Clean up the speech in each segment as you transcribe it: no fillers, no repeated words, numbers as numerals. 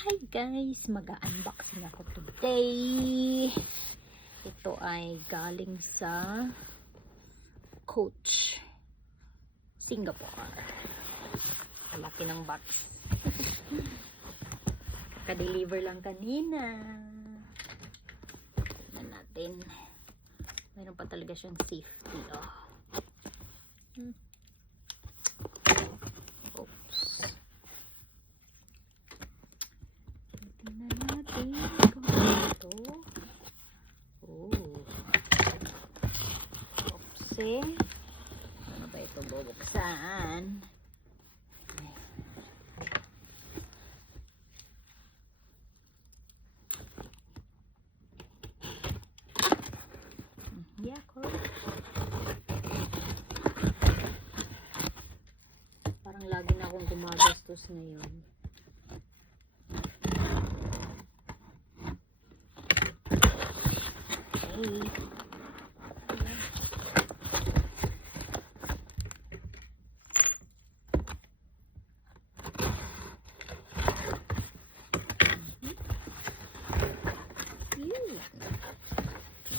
Hi guys! Mag-unboxing ako today. Ito ay galing sa Coach Singapore. Malaki ng box. Ka-deliver lang kanina. Tignan natin. Mayroon pa talaga siyang safety. Oops. Tingnan natin kung ito. Oopsie. Ano ba ito bubuksan? Yakult. Parang lagi na akong gumagastos ngayon. Okay.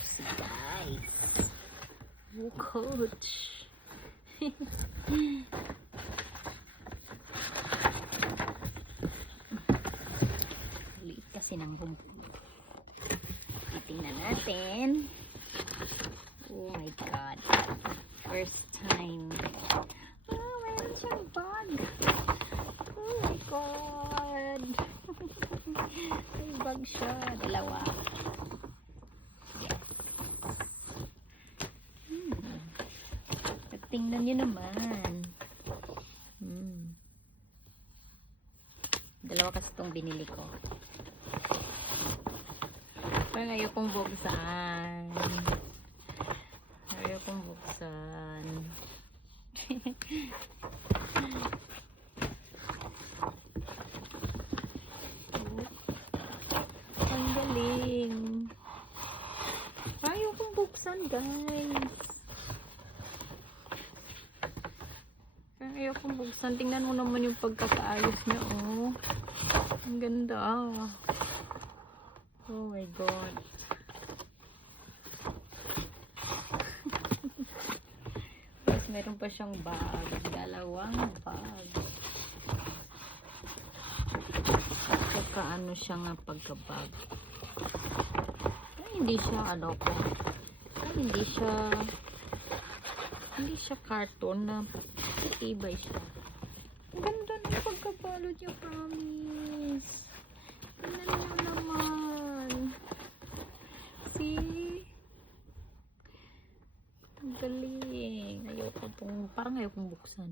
See guys. Oh, Coach. Liit kasi ng rumpi. Titingnan natin. Oh my god. First time. Oh, mayroon siyang bag. Oh my god. May bag siya. Dalawa. Yes. Tingnan nyo naman. Dalawa kasi itong binili ko. Parang ayokong buksan. Ayokong buksan. Ang galing. Ayokong buksan, guys. Ayokong buksan. Tingnan mo naman yung pagkakaayos niya, oh. Ang ganda. Oh my god. Tapos meron pa siyang bag. Dalawang bag. Saka ano siya nga pagka-bag. Ay, hindi siya ano po. Ay, hindi siya carton na ibay siya. Ang ganda na yung pagkabalot niya, promise. Tingnan niyo naman. See? Ang galing. Parang ayokong buksan.